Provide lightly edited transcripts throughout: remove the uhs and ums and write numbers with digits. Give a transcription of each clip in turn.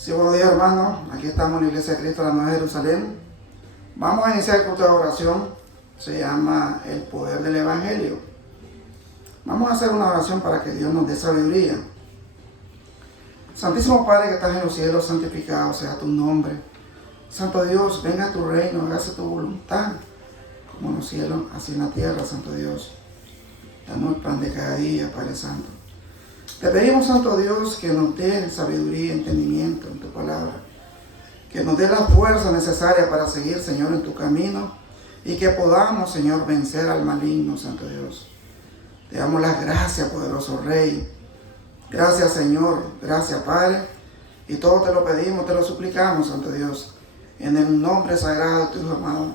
Sí, buenos días, hermanos. Aquí estamos en la Iglesia de Cristo de la Nueva Jerusalén. Vamos a iniciar el culto de oración. Se llama el poder del Evangelio. Vamos a hacer una oración para que Dios nos dé sabiduría. Santísimo Padre que estás en los cielos, santificado sea tu nombre. Santo Dios, venga a tu reino, hágase tu voluntad, como en los cielos, así en la tierra, Santo Dios. Danos el pan de cada día, Padre Santo. Te pedimos, Santo Dios, que nos dé sabiduría y entendimiento en tu palabra. Que nos dé la fuerza necesaria para seguir, Señor, en tu camino. Y que podamos, Señor, vencer al maligno, Santo Dios. Te damos las gracias, poderoso Rey. Gracias, Señor. Gracias, Padre. Y todo te lo pedimos, te lo suplicamos, Santo Dios. En el nombre sagrado de tu Hijo amado,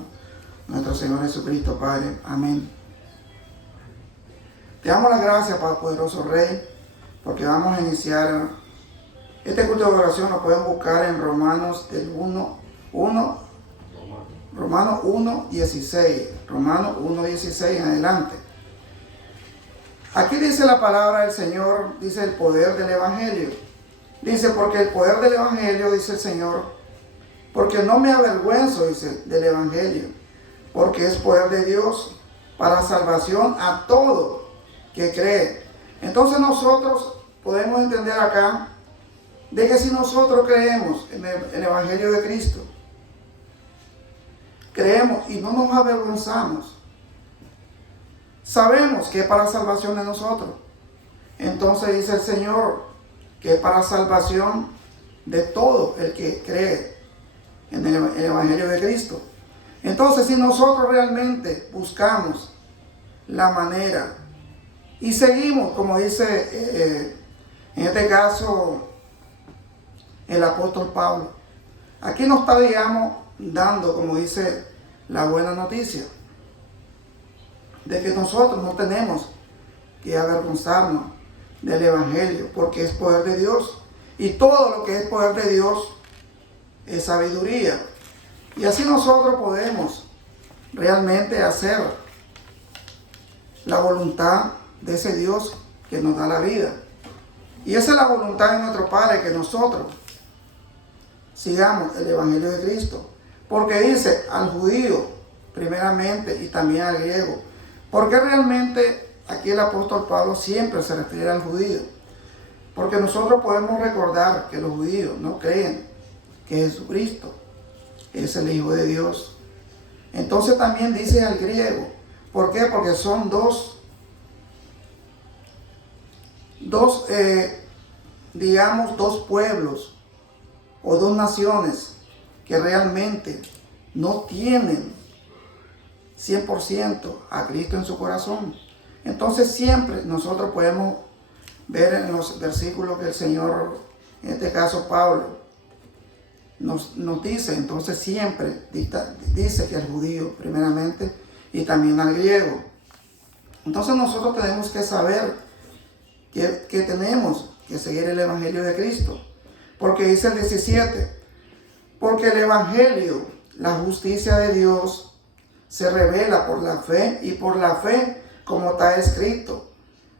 nuestro Señor Jesucristo, Padre. Amén. Te damos las gracias, Padre poderoso Rey, porque vamos a iniciar este culto de oración. Lo pueden buscar en Romanos del 1, Romanos 1:16, Romanos 1:16 en adelante. Aquí dice la palabra del Señor, dice el poder del Evangelio. Dice, porque el poder del Evangelio, dice el Señor, porque no me avergüenzo, dice, del Evangelio, porque es poder de Dios para salvación a todo que cree. Entonces nosotros podemos entender acá de que si nosotros creemos en el Evangelio de Cristo, creemos y no nos avergonzamos, sabemos que es para salvación de nosotros. Entonces dice el Señor que es para salvación de todo el que cree en el Evangelio de Cristo. Entonces, si nosotros realmente buscamos la manera y seguimos, como dice en este caso el apóstol Pablo, aquí nos está, digamos, dando, como dice, la buena noticia de que nosotros no tenemos que avergonzarnos del Evangelio, porque es poder de Dios, y todo lo que es poder de Dios es sabiduría. Y así nosotros podemos realmente hacer la voluntad de ese Dios que nos da la vida. Y esa es la voluntad de nuestro Padre, que nosotros sigamos el Evangelio de Cristo. Porque dice al judío primeramente y también al griego. Porque realmente aquí el apóstol Pablo siempre se refiere al judío. Porque nosotros podemos recordar que los judíos no creen que Jesucristo es el Hijo de Dios. Entonces también dice al griego. ¿Por qué? Porque son dos pueblos o dos naciones que realmente no tienen 100% a Cristo en su corazón. Entonces siempre nosotros podemos ver en los versículos que el Señor, en este caso Pablo, nos dice. Entonces siempre dice que al judío primeramente y también al griego. Entonces nosotros tenemos que saber que tenemos que seguir el Evangelio de Cristo. Porque dice el 17, porque el Evangelio, la justicia de Dios, se revela por la fe, y por la fe, como está escrito,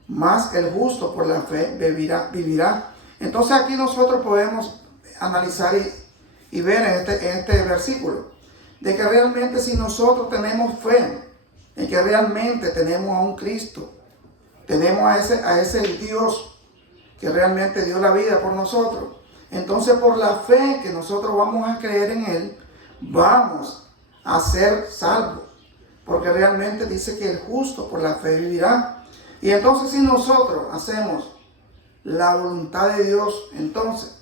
más el justo por la fe vivirá. Entonces aquí nosotros podemos analizar y ver en este versículo, de que realmente si nosotros tenemos fe, en que realmente tenemos a un Cristo, tenemos a ese Dios que realmente dio la vida por nosotros, entonces por la fe que nosotros vamos a creer en Él, vamos a ser salvos. Porque realmente dice que el justo por la fe vivirá. Y entonces si nosotros hacemos la voluntad de Dios, entonces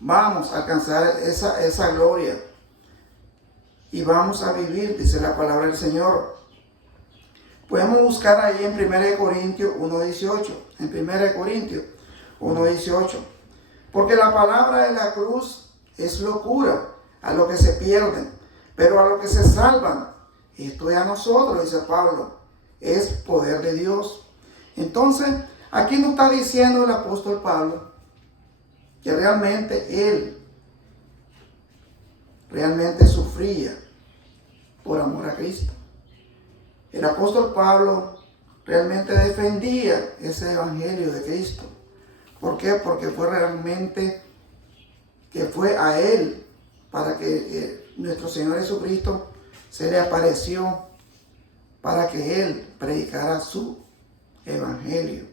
vamos a alcanzar esa gloria. Y vamos a vivir, dice la palabra del Señor. Podemos buscar ahí en 1 Corintios 1:18. En 1 Corintios 1:18. Porque la palabra de la cruz es locura a los que se pierden, pero a los que se salvan, esto es a nosotros, dice Pablo, es poder de Dios. Entonces, aquí nos está diciendo el apóstol Pablo que realmente él sufría por amor a Cristo. El apóstol Pablo realmente defendía ese evangelio de Cristo. ¿Por qué? Porque fue realmente que fue a Él para que nuestro Señor Jesucristo se le apareció para que Él predicara su evangelio.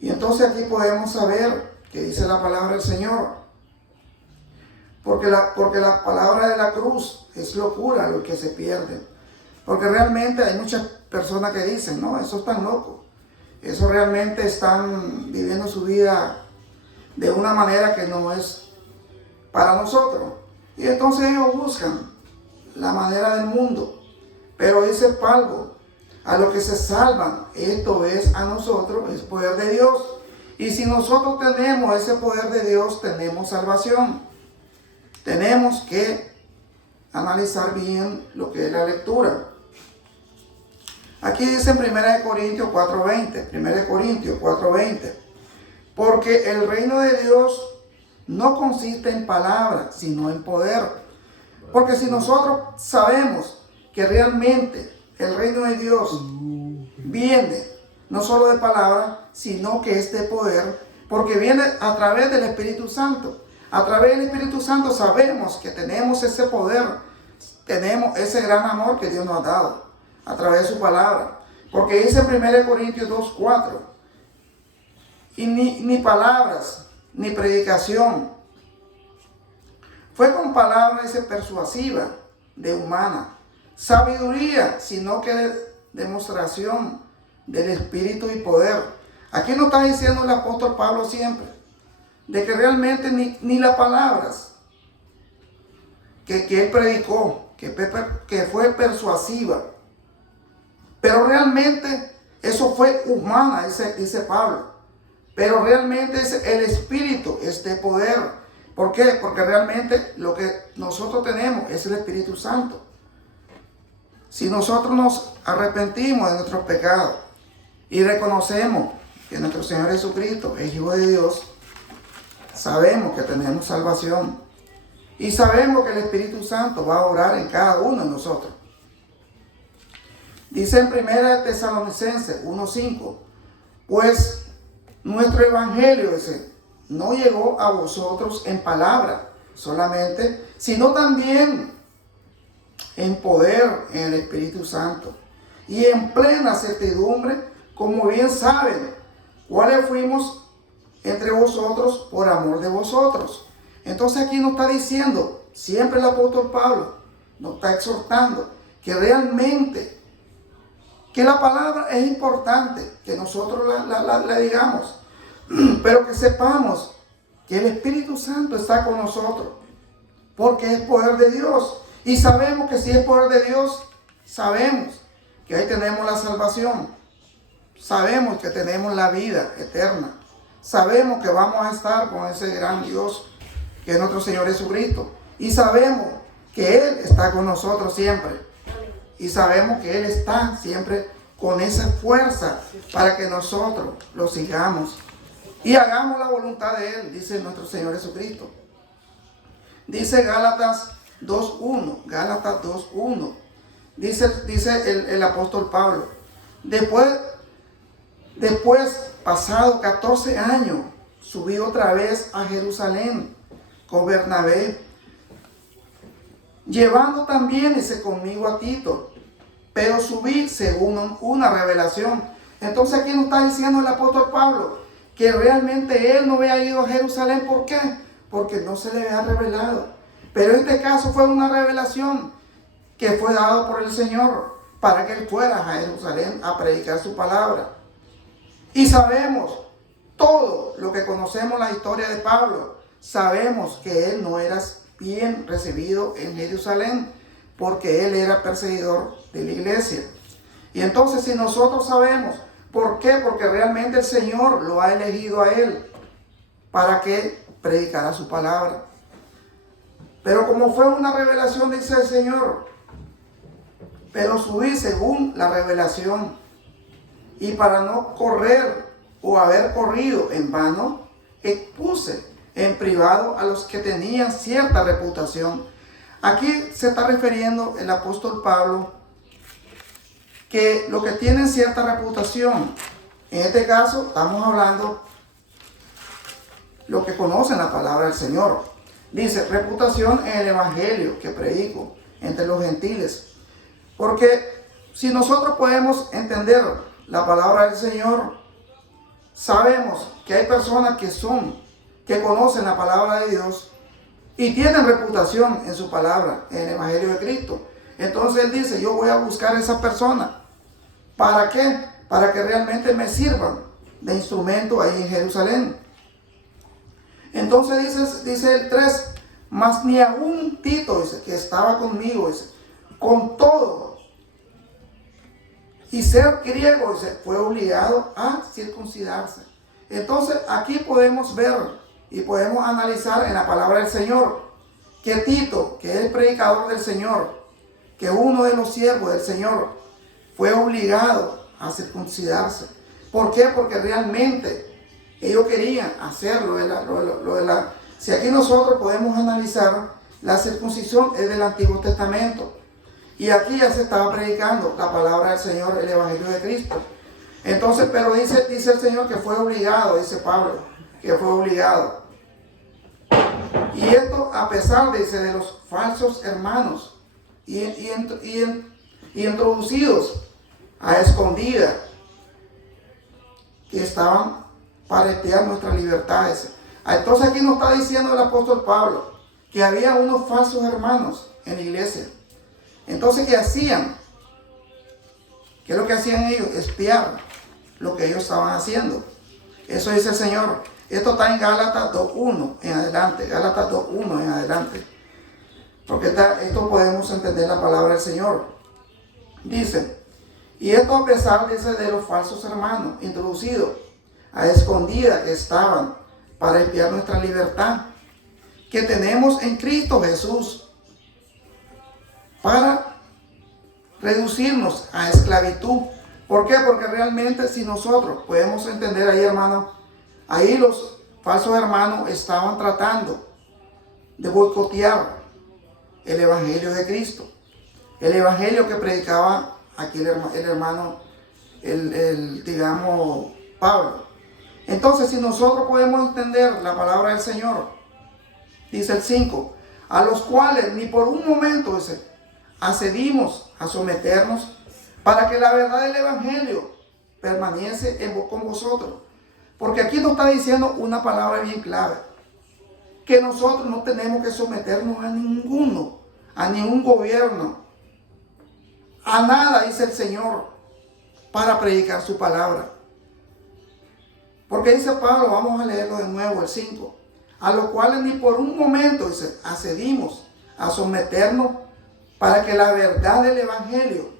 Y entonces aquí podemos saber que dice la palabra del Señor, porque la palabra de la cruz es locura a los que se pierden. Porque realmente hay muchas personas que dicen, no, eso están locos. Eso realmente están viviendo su vida de una manera que no es para nosotros. Y entonces ellos buscan la manera del mundo. Pero dice Pablo, a los que se salvan, esto es a nosotros, es poder de Dios. Y si nosotros tenemos ese poder de Dios, tenemos salvación. Tenemos que analizar bien lo que es la lectura. Aquí dice en 1 Corintios 4:20, 1 Corintios 4:20, porque el reino de Dios no consiste en palabras, sino en poder. Porque si nosotros sabemos que realmente el reino de Dios viene no solo de palabras, sino que es de poder, porque viene a través del Espíritu Santo. A través del Espíritu Santo sabemos que tenemos ese poder, tenemos ese gran amor que Dios nos ha dado a través de su palabra. Porque dice en 1 Corintios 2:4, y ni palabras, ni predicación fue con palabras, dice, persuasiva, de humana sabiduría, sino que de demostración del Espíritu y poder. Aquí nos está diciendo el apóstol Pablo siempre, de que realmente ni las palabras que él predicó, que fue persuasiva, pero realmente eso fue humana, dice Pablo. Pero realmente el Espíritu es de poder. ¿Por qué? Porque realmente lo que nosotros tenemos es el Espíritu Santo. Si nosotros nos arrepentimos de nuestros pecados y reconocemos que nuestro Señor Jesucristo es Hijo de Dios, sabemos que tenemos salvación. Y sabemos que el Espíritu Santo va a orar en cada uno de nosotros. Dice en 1 Tesalonicenses 1:5, pues nuestro evangelio, dice, no llegó a vosotros en palabra solamente, sino también en poder en el Espíritu Santo y en plena certidumbre, como bien saben cuáles fuimos entre vosotros por amor de vosotros. Entonces aquí nos está diciendo, siempre el apóstol Pablo nos está exhortando que realmente que la palabra es importante, que nosotros la digamos, pero que sepamos que el Espíritu Santo está con nosotros, porque es poder de Dios. Y sabemos que si es poder de Dios, sabemos que ahí tenemos la salvación. Sabemos que tenemos la vida eterna. Sabemos que vamos a estar con ese gran Dios que es nuestro Señor Jesucristo. Y sabemos que Él está con nosotros siempre. Y sabemos que Él está siempre con esa fuerza para que nosotros lo sigamos y hagamos la voluntad de Él, dice nuestro Señor Jesucristo. Dice Gálatas 2:1, Gálatas 2:1. Dice el apóstol Pablo, después pasado 14 años, subí otra vez a Jerusalén con Bernabé, llevando también ese conmigo a Tito, pero subí según una revelación. Entonces aquí nos está diciendo el apóstol Pablo que realmente él no había ido a Jerusalén. ¿Por qué? Porque no se le había revelado. Pero en este caso fue una revelación que fue dada por el Señor para que él fuera a Jerusalén a predicar su palabra. Y sabemos todo lo que conocemos la historia de Pablo. Sabemos que él no era bien recibido en Jerusalén porque él era perseguidor de la iglesia. Y entonces si nosotros sabemos, ¿por qué? Porque realmente el Señor lo ha elegido a él para que predicara su palabra. Pero como fue una revelación, dice el Señor, pero subí según la revelación, y para no correr o haber corrido en vano, expuse en privado a los que tenían cierta reputación. Aquí se está refiriendo el apóstol Pablo que los que tienen cierta reputación, en este caso estamos hablando los que conocen la palabra del Señor. Dice, reputación en el evangelio que predico entre los gentiles. Porque si nosotros podemos entender la palabra del Señor, sabemos que hay personas que conocen la palabra de Dios y tienen reputación en su palabra, en el evangelio de Cristo. Entonces Él dice, yo voy a buscar a esas personas. ¿Para qué? Para que realmente me sirvan de instrumento ahí en Jerusalén. Entonces dice el 3, mas ni aún Tito, dice, que estaba conmigo, dice, con todo, y ser griego, dice, fue obligado a circuncidarse. Entonces aquí podemos ver y podemos analizar en la palabra del Señor que Tito, que es el predicador del Señor, que uno de los siervos del Señor, fue obligado a circuncidarse. ¿Por qué? Porque realmente ellos querían hacerlo. Si aquí nosotros podemos analizar, la circuncisión es del Antiguo Testamento. Y aquí ya se estaba predicando la palabra del Señor, el Evangelio de Cristo. Entonces, pero dice el Señor que fue obligado, dice Pablo, que fue obligado. Y esto a pesar, dice, de los falsos hermanos y introducidos a escondidas que estaban para espiar nuestras libertades. Entonces aquí nos está diciendo el apóstol Pablo que había unos falsos hermanos en la iglesia. Entonces, ¿qué hacían? ¿Qué es lo que hacían ellos? Espiar lo que ellos estaban haciendo. Eso dice el Señor. Esto está en Gálatas 2.1 en adelante. Gálatas 2.1 en adelante. Porque esto podemos entender la palabra del Señor. Dice, y esto a pesar, dice, de los falsos hermanos introducidos a escondidas que estaban para espiar nuestra libertad que tenemos en Cristo Jesús, para reducirnos a esclavitud. ¿Por qué? Porque realmente si nosotros podemos entender ahí, hermano, ahí los falsos hermanos estaban tratando de boicotear el Evangelio de Cristo, el Evangelio que predicaba aquí el hermano, digamos, Pablo. Entonces, si nosotros podemos entender la palabra del Señor, dice el 5, a los cuales ni por un momento, dice, accedimos a someternos para que la verdad del Evangelio permanece con vosotros. Porque aquí nos está diciendo una palabra bien clave, que nosotros no tenemos que someternos a ningún gobierno, a nada, dice el Señor, para predicar su palabra. Porque dice Pablo, vamos a leerlo de nuevo, el 5, a los cuales ni por un momento, dice, accedimos a someternos para que la verdad del Evangelio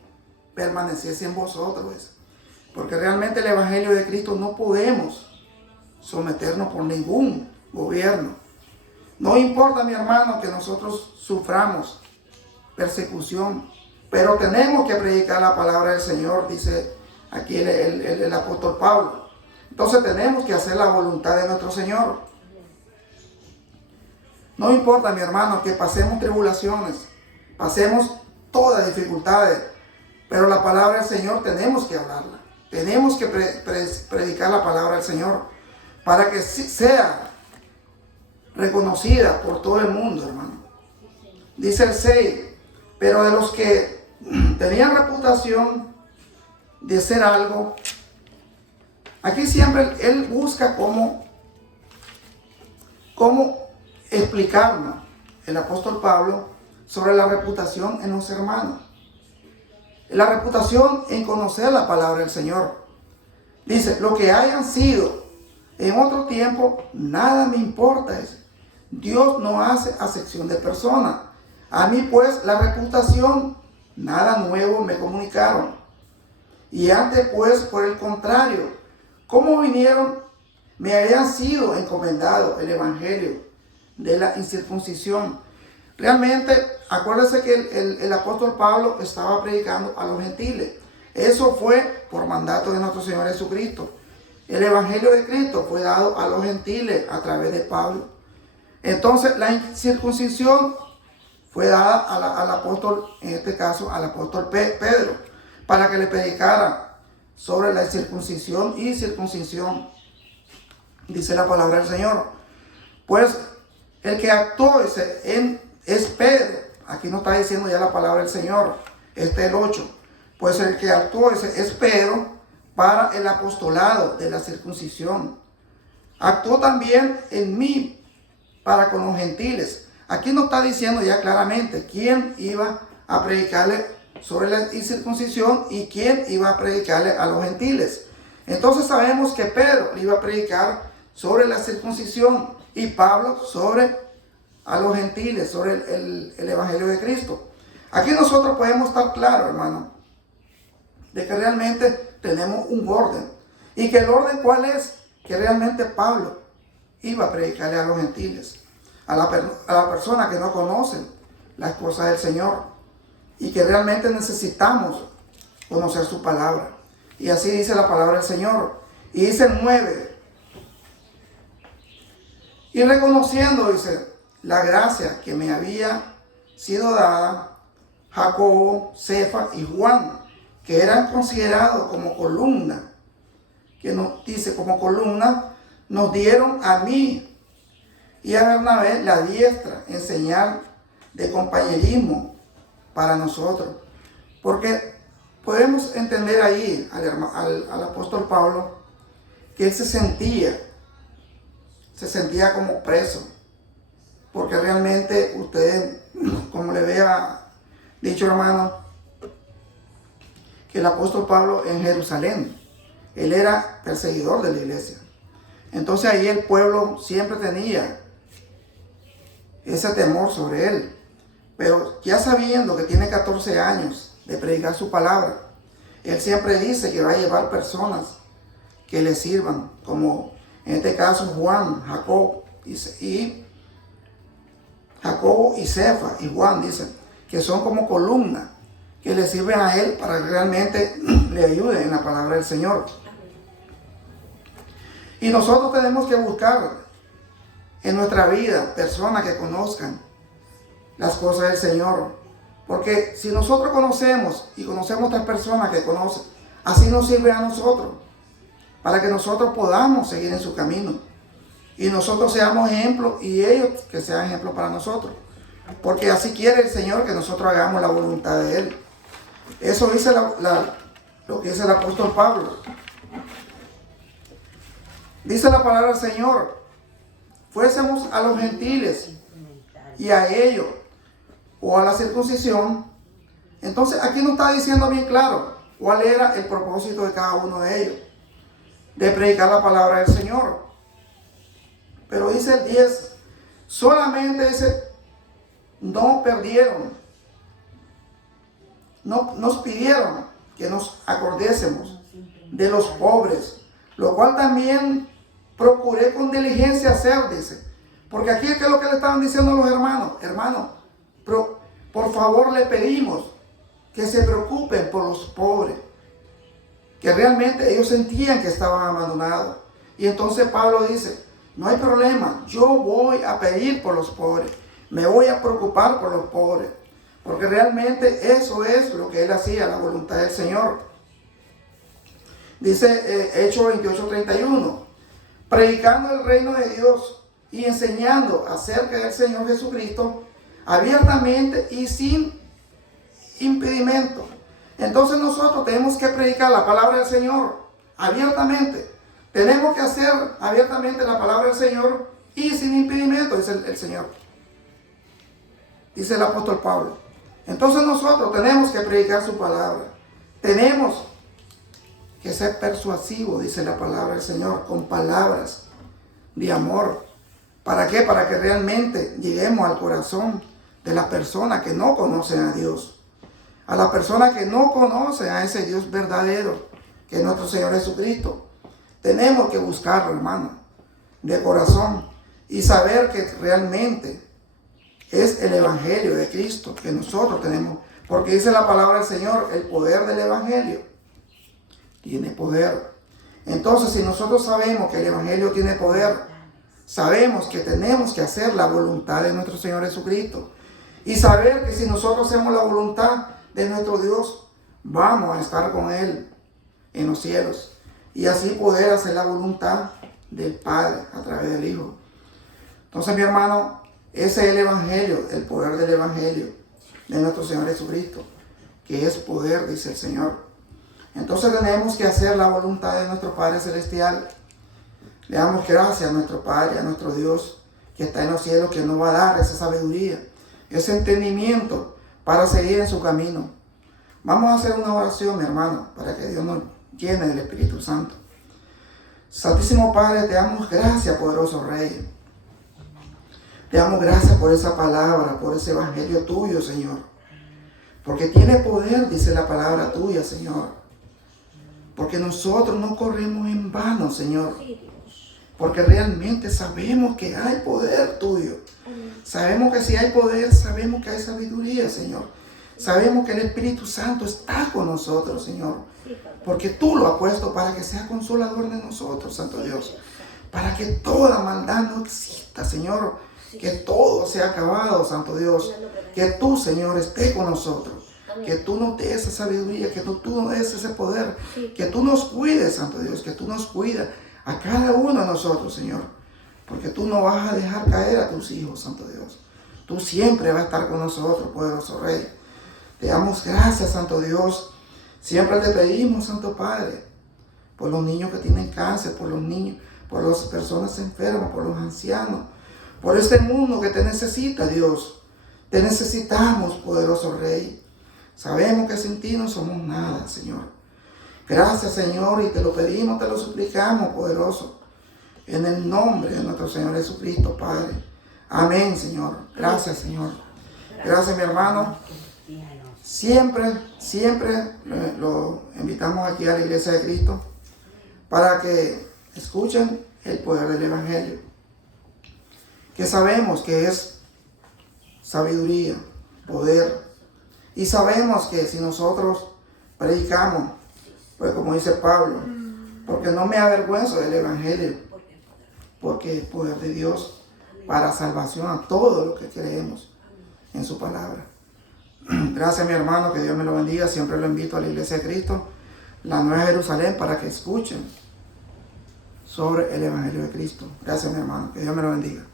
permaneciese en vosotros. Dice. Porque realmente el Evangelio de Cristo no podemos someternos por ningún gobierno. No importa, mi hermano, que nosotros suframos persecución, pero tenemos que predicar la palabra del Señor, dice aquí el apóstol Pablo. Entonces tenemos que hacer la voluntad de nuestro Señor. No importa, mi hermano, que pasemos tribulaciones, pasemos todas dificultades, pero la palabra del Señor tenemos que hablarla. Tenemos que predicar la palabra del Señor para que sea reconocida por todo el mundo, hermano. Dice el 6, pero de los que tenían reputación de ser algo, aquí siempre él busca cómo explicarnos, el apóstol Pablo, sobre la reputación en los hermanos. La reputación en conocer la palabra del Señor. Dice, lo que hayan sido en otro tiempo, nada me importa. Dios no hace acepción de personas. A mí pues la reputación, nada nuevo me comunicaron. Y antes pues, por el contrario, como vinieron, me habían sido encomendado el evangelio de la incircuncisión. Realmente, acuérdense que el apóstol Pablo estaba predicando a los gentiles. Eso fue por mandato de nuestro Señor Jesucristo. El evangelio de Cristo fue dado a los gentiles a través de Pablo. Entonces, la incircuncisión fue dada al apóstol, en este caso, al apóstol Pedro, para que le predicara sobre la circuncisión y circuncisión. Dice la palabra del Señor. Pues el que actuó es Pedro. Aquí no está diciendo ya la palabra del Señor. Este es el 8. Pues el que actuó es Pedro para el apostolado de la circuncisión. Actuó también en mí para con los gentiles. Aquí no está diciendo ya claramente quién iba a predicarle sobre la circuncisión y quién iba a predicarle a los gentiles. Entonces sabemos que Pedro le iba a predicar sobre la circuncisión y Pablo sobre a los gentiles, sobre el evangelio de Cristo. Aquí nosotros podemos estar claros, hermano, de que realmente tenemos un orden. ¿Y que el orden cuál es? Que realmente Pablo iba a predicarle a los gentiles, a la persona que no conocen las cosas del Señor y que realmente necesitamos conocer su palabra. Y así dice la palabra del Señor. Y dice el 9. Y reconociendo, dice, la gracia que me había sido dada, Jacobo, Cefa y Juan, que eran considerados como columna, que nos dice como columna, nos dieron a mí y a Bernabé la diestra en señal de compañerismo para nosotros. Porque podemos entender ahí al apóstol Pablo que él se sentía como preso. Porque realmente usted, como le había dicho, hermano, que el apóstol Pablo en Jerusalén, él era perseguidor de la iglesia. Entonces ahí el pueblo siempre tenía ese temor sobre él. Pero ya sabiendo que tiene 14 años de predicar su palabra, él siempre dice que va a llevar personas que le sirvan, como en este caso Juan, Jacobo y Cefa y Juan, dicen, que son como columnas que le sirven a él para que realmente le ayuden en la palabra del Señor. Y nosotros tenemos que buscar en nuestra vida personas que conozcan las cosas del Señor. Porque si nosotros conocemos y conocemos a otras personas que conocen, así nos sirve a nosotros, para que nosotros podamos seguir en su camino. Y nosotros seamos ejemplos y ellos que sean ejemplos para nosotros. Porque así quiere el Señor que nosotros hagamos la voluntad de Él. Eso dice lo que dice el apóstol Pablo. Dice la palabra del Señor: fuésemos a los gentiles y a ellos, o a la circuncisión. Entonces aquí nos está diciendo bien claro cuál era el propósito de cada uno de ellos, de predicar la palabra del Señor. Pero dice el 10, solamente dice, no nos pidieron que nos acordésemos de los pobres, lo cual también procuré con diligencia hacer, dice. Porque aquí es lo que le estaban diciendo los hermanos, por favor le pedimos que se preocupen por los pobres, que realmente ellos sentían que estaban abandonados. Y entonces Pablo dice, no hay problema, yo voy a pedir por los pobres, me voy a preocupar por los pobres, porque realmente eso es lo que él hacía, la voluntad del Señor. Dice Hechos 28:31, predicando el reino de Dios y enseñando acerca del Señor Jesucristo abiertamente y sin impedimento. Entonces nosotros tenemos que predicar la palabra del Señor abiertamente. Tenemos que hacer abiertamente la palabra del Señor y sin impedimento, dice el Señor. Dice el apóstol Pablo. Entonces nosotros tenemos que predicar su palabra. Tenemos que ser persuasivos, dice la palabra del Señor, con palabras de amor. ¿Para qué? Para que realmente lleguemos al corazón de las personas que no conocen a Dios. A las personas que no conocen a ese Dios verdadero, que es nuestro Señor Jesucristo. Tenemos que buscarlo, hermano, de corazón y saber que realmente es el Evangelio de Cristo que nosotros tenemos. Porque dice la palabra del Señor, el poder del Evangelio tiene poder. Entonces, si nosotros sabemos que el Evangelio tiene poder, sabemos que tenemos que hacer la voluntad de nuestro Señor Jesucristo. Y saber que si nosotros hacemos la voluntad de nuestro Dios, vamos a estar con Él en los cielos. Y así poder hacer la voluntad del Padre a través del Hijo. Entonces, mi hermano, Ese es el Evangelio, el poder del Evangelio de nuestro Señor Jesucristo, que es poder, dice el Señor. Entonces tenemos que hacer la voluntad de nuestro Padre Celestial. Le damos gracias a nuestro Padre, a nuestro Dios, que está en los cielos, que nos va a dar esa sabiduría, ese entendimiento para seguir en su camino. Vamos a hacer una oración, mi hermano, para que Dios nos llene del Espíritu Santo. Santísimo Padre, te damos gracias, poderoso Rey. Te damos gracias por esa palabra, por ese evangelio tuyo, Señor. Porque tiene poder, dice la palabra tuya, Señor. Porque nosotros no corremos en vano, Señor. Porque realmente sabemos que hay poder tuyo. Sabemos que si hay poder, sabemos que hay sabiduría, Señor. Sabemos que el Espíritu Santo está con nosotros, Señor. Porque tú lo has puesto para que sea consolador de nosotros, Santo Dios. Para que toda maldad no exista, Señor. Que todo sea acabado, Santo Dios. Que tú, Señor, estés con nosotros. Que tú nos des esa sabiduría, que tú nos des ese poder. Que tú nos cuides, Santo Dios. Que tú nos cuides a cada uno de nosotros, Señor. Porque tú no vas a dejar caer a tus hijos, Santo Dios. Tú siempre vas a estar con nosotros, poderoso Rey. Te damos gracias, Santo Dios. Siempre te pedimos, Santo Padre, por los niños que tienen cáncer, por los niños, por las personas enfermas, por los ancianos, por este mundo que te necesita, Dios. Te necesitamos, poderoso Rey. Sabemos que sin ti no somos nada, Señor. Gracias, Señor, y te lo pedimos, te lo suplicamos, poderoso. En el nombre de nuestro Señor Jesucristo, Padre. Amén, Señor. Gracias, Señor. Gracias, mi hermano. Siempre lo invitamos aquí a la Iglesia de Cristo para que escuchen el poder del Evangelio, que sabemos que es sabiduría, poder, y sabemos que si nosotros predicamos, pues como dice Pablo, porque no me avergüenzo del Evangelio, porque es poder de Dios para salvación a todos los que creemos en su palabra. Gracias, mi hermano, que Dios me lo bendiga. Siempre lo invito a la Iglesia de Cristo, la Nueva Jerusalén, para que escuchen sobre el Evangelio de Cristo. Gracias, mi hermano, que Dios me lo bendiga.